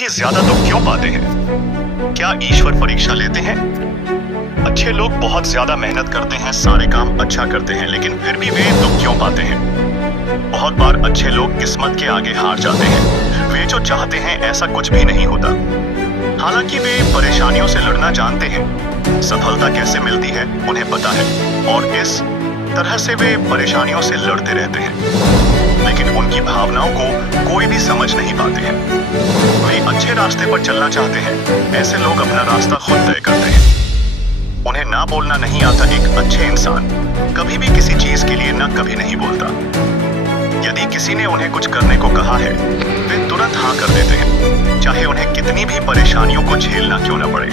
ही ज्यादा दुख क्यों पाते हैं? क्या ईश्वर परीक्षा लेते हैं? अच्छे लोग बहुत ज्यादा मेहनत करते हैं, सारे काम अच्छा करते हैं, लेकिन फिर भी वे दुख क्यों पाते हैं? बहुत बार अच्छे लोग किस्मत के आगे हार जाते हैं। वे जो चाहते हैं ऐसा कुछ भी नहीं होता। हालांकि वे परेशानियों से लड़ना जानते हैं। सफलता कैसे मिलती है उन्हें पता है और इस तरह से वे परेशानियों से लड़ते रहते हैं, लेकिन उनकी भावनाओं को कोई भी समझ नहीं पाते हैं। वे अच्छे रास्ते पर चलना चाहते हैं। ऐसे लोग अपना रास्ता खुद तय करते हैं। उन्हें ना बोलना नहीं आता। एक अच्छे इंसान कभी भी किसी चीज के लिए ना कभी नहीं बोलता। यदि किसी ने उन्हें कुछ करने को कहा है, वे तुरंत हाँ कर देते हैं, चाहे उन्हें कितनी भी परेशानियों को झेलना क्यों न पड़े।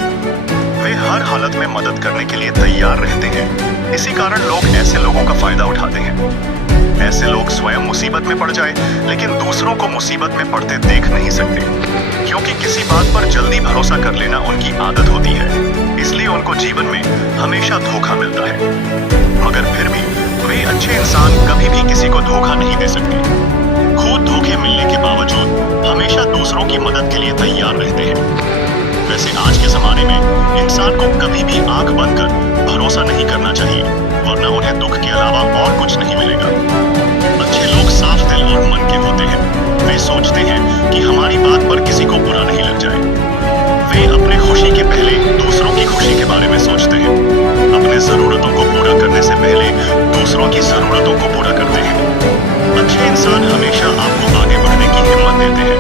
वे हर हालत में मदद करने के लिए तैयार रहते हैं। इसी कारण लोग ऐसे लोगों का फायदा उठाते हैं। ऐसे लोग स्वयं मुसीबत में पड़ जाए, लेकिन दूसरों को मुसीबत में पड़ते देख नहीं सकते, क्योंकि किसी बात पर जल्दी भरोसा कर लेना उनकी आदत होती है। इसलिए उनको जीवन में हमेशा धोखा मिलता है। मगर फिर भी वे अच्छे इंसान कभी भी किसी को धोखा नहीं दे सकते। खुद धोखे मिलने के बावजूद हमेशा दूसरों की मदद के लिए तैयार रहते हैं। वैसे आज के जमाने में इंसान को कभी भी आंख बंद कर भरोसा नहीं करना चाहिए, वरना उन्हें दुख के अलावा और कुछ नहीं मिलेगा। अच्छे लोग साफ दिल और मन के होते हैं। वे सोचते हैं कि हमारी बात पर किसी को बुरा नहीं लग जाए। वे अपने खुशी के पहले दूसरों की खुशी के बारे में सोचते हैं। अपने जरूरतों को पूरा करने से पहले दूसरों की जरूरतों को पूरा करते हैं। अच्छे इंसान हमेशा आपको आगे बढ़ने की हिम्मत देते हैं।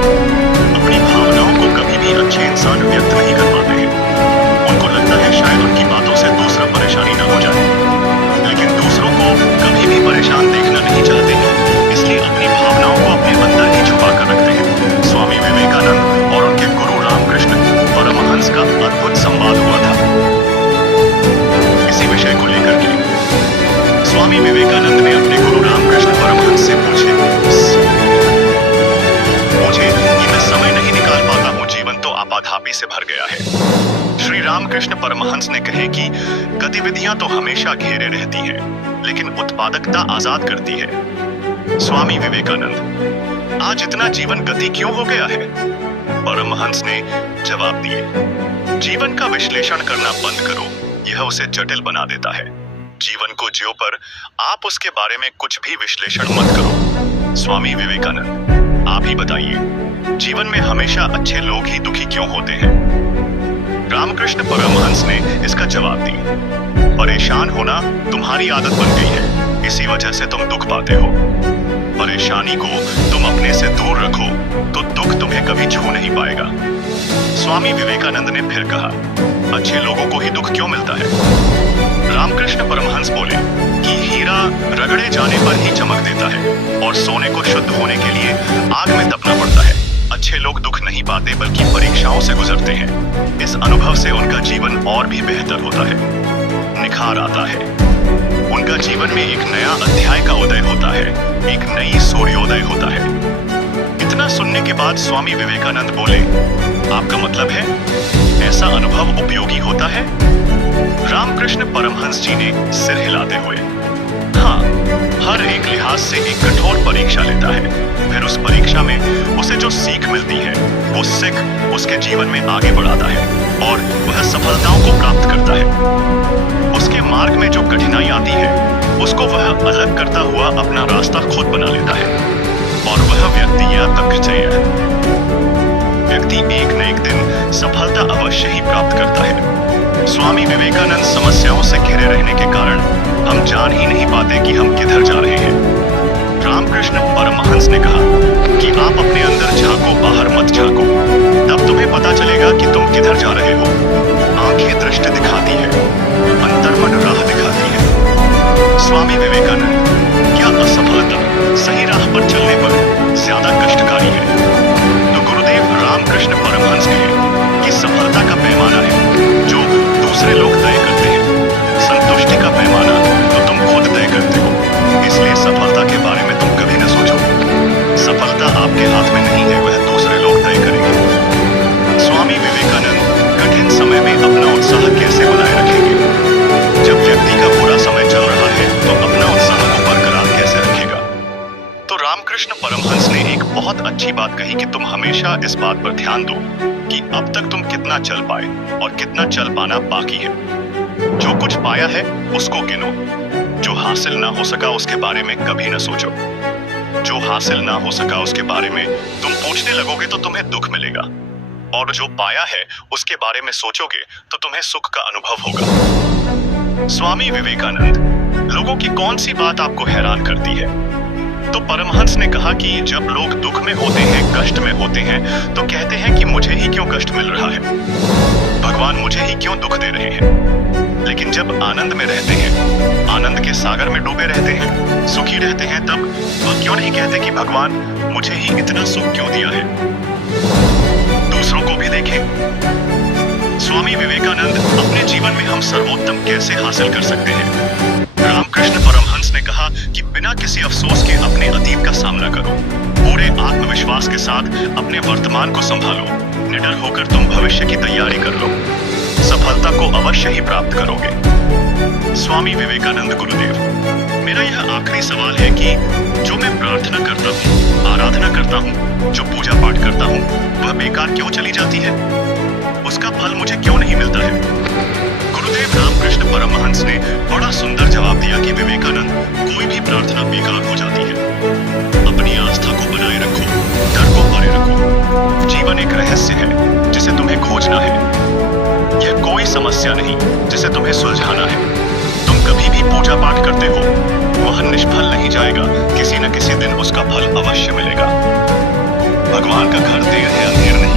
अपनी भावनाओं को कभी भी अच्छे इंसान व्यक्त नहीं कर पाते हैं। उनको लगता है शायद उनकी बातों से दूसरा परेशानी न हो जाए, लेकिन दूसरों को कभी भी परेशान देखना नहीं चाहते हैं। इसलिए अपनी भावनाओं को अपने अंदर ही छुपा कर रखते हैं। स्वामी विवेकानंद और उनके गुरु रामकृष्ण परमहंस का अद्भुत संवाद हुआ था। इसी विषय को लेकर के स्वामी विवेकानंद ने अपने गुरु रामकृष्ण परमहंस से पूछे, मुझे कि मैं समय नहीं निकाल पाता हूँ, जीवन तो आपाधापी से भर गया है। श्री रामकृष्ण परमहंस ने कहे कि गतिविधियां तो हमेशा घेरे रहती हैं, लेकिन उत्पादकता आजाद करती है। स्वामी विवेकानंद, आज इतना जीवन गति क्यों हो गया है? परमहंस ने जवाब दिए, जीवन का विश्लेषण करना बंद करो, यह उसे जटिल बना देता है। जीवन को ज्यो पर आप उसके बारे में कुछ भी विश्लेषण मत करो। स्वामी विवेकानंद, आप ही बताइए, जीवन में हमेशा अच्छे लोग ही दुखी क्यों होते हैं? रामकृष्ण परमहंस ने इसका जवाब दिया, परेशान होना तुम्हारी आदत बन गई है, इसी वजह से तुम दुख पाते हो। परेशानी को तुम अपने से दूर रखो तो दुख तुम्हें कभी छू नहीं पाएगा। स्वामी विवेकानंद ने फिर कहा, अच्छे लोगों को ही दुख क्यों मिलता है? रामकृष्ण परमहंस बोले कि हीरा रगड़े जाने पर ही चमक देता है और सोने को शुद्ध होने के लिए आग में तपना पड़ता है। अच्छे लोग दुख नहीं पाते बल्कि परीक्षाओं से गुजरते हैं। इस अनुभव से उनका जीवन और भी बेहतर होता है, निखार आता है। उनका जीवन में एक नया अध्याय का उदय होता है, एक नई सूर्योदय होता है। इतना सुनने के बाद स्वामी विवेकानंद बोले, आपका मतलब है ऐसा अनुभव उपयोगी होता है? रामकृष्ण परमहंस जी ने सिर हिलाते हुए, हाँ, हर एक लिहाज से एक कठोर परीक्षा लेता है। फिर उस परीक्षा में उसे जो सीख मिलती है, वो सीख उसके जीवन में आगे बढ़ाता है और वह सफलताओं को प्राप्त करता है। उसके मार्ग में जो कठिनाई आती है, उसको वह अलग करता हुआ अपना रास्ता खुद बना लेता है और वह व्यक्ति या व्यक्ति एक न एक दिन सफलता अवश्य ही प्राप्त करता है। स्वामी विवेकानंद समस्याओं से घिरे रहने के कारण हम जान ही नहीं पाते कि हम किधर जा रहे हैं। रामकृष्ण परमहंस ने कहा कि आप अपने अंदर झांको, बाहर मत झांको, तब तुम्हें पता चलेगा कि तुम किधर जा रहे हो। आंखें दृष्टि दिखाती है, अंतर्मन राह दिखाती है। स्वामी विवेकानंद, क्या असफलता सही राह पर चलने पर ज्यादा कष्टकारी है? तो गुरुदेव रामकृष्ण परमहंस कहे कि सफलता का पैमाना है जो दूसरे लोग तय करते हैं, संतुष्टि का पैमाना तो तुम खुद तय करते हो। इसलिए सफलता के बारे में तुम कभी न सोचो। सफलता आपके हाथ में नहीं है, वह दूसरे लोग तय करेंगे। स्वामी विवेकानंद कठिन समय में अपना उत्साह कैसे बनाए रखेंगे? जब व्यक्ति का बुरा समय चल रहा है तो अपना उत्साह हमेशा इस बात पर ध्यान दो कि अब तक तुम कितना चल पाए और कितना चल पाना बाकी है। जो कुछ पाया है उसको गिनो। जो हासिल ना हो सका उसके बारे में कभी न सोचो। जो हासिल ना हो सका उसके बारे में तुम पूछने लगोगे तो तुम्हें दुख मिलेगा, और जो पाया है उसके बारे में सोचोगे तो तुम्हें सुख का अनुभव होगा। स्वामी विवेकानंद, लोगों की कौन सी बात आपको हैरान करती है? तो परमहंस ने कहा कि जब लोग दुख में होते हैं, कष्ट में होते हैं, तो कहते हैं कि मुझे ही क्यों कष्ट मिल रहा है, भगवान मुझे ही क्यों दुख दे रहे हैं। लेकिन जब आनंद में रहते हैं, आनंद के सागर में डूबे रहते हैं, सुखी रहते हैं, तब वह क्यों नहीं कहते कि भगवान मुझे ही इतना सुख क्यों दिया है। दूसरों को भी देखें। स्वामी विवेकानंद, अपने जीवन में हम सर्वोत्तम कैसे हासिल कर सकते हैं? रामकृष्ण परमहंस ने कहा कि बिना किसी अफसोस के अपने अतीत का सामना करो, पूरे आत्मविश्वास के साथ अपने वर्तमान को संभालो, निडर होकर तुम भविष्य की तैयारी कर लो, सफलता को अवश्य ही प्राप्त करोगे। स्वामी विवेकानंद गुरुदेव, मेरा यह आखिरी सवाल है कि जो मैं प्रार्थना करता हूँ, आराधना करता हूँ, जो पूजा पाठ करता हूँ, वह बेकार क्यों चली जाती है? उसका फल मुझे क्यों नहीं मिलता है? गुरुदेव रामकृष्ण परमहंस ने बड़ा सुंदर जवाब दिया कि विवेकानंद, कोई भी प्रार्थना बेकार हो जाती है। अपनी आस्था को बनाए रखो, डर को परे रखो। जीवन एक रहस्य है जिसे तुम्हें खोजना है। यह कोई समस्या नहीं जिसे तुम्हें सुलझाना है। तुम कभी भी पूजा पाठ करते हो, वह निष्फल नहीं जाएगा, किसी न किसी दिन उसका फल अवश्य मिलेगा। भगवान का घर देर है अंधेर नहीं।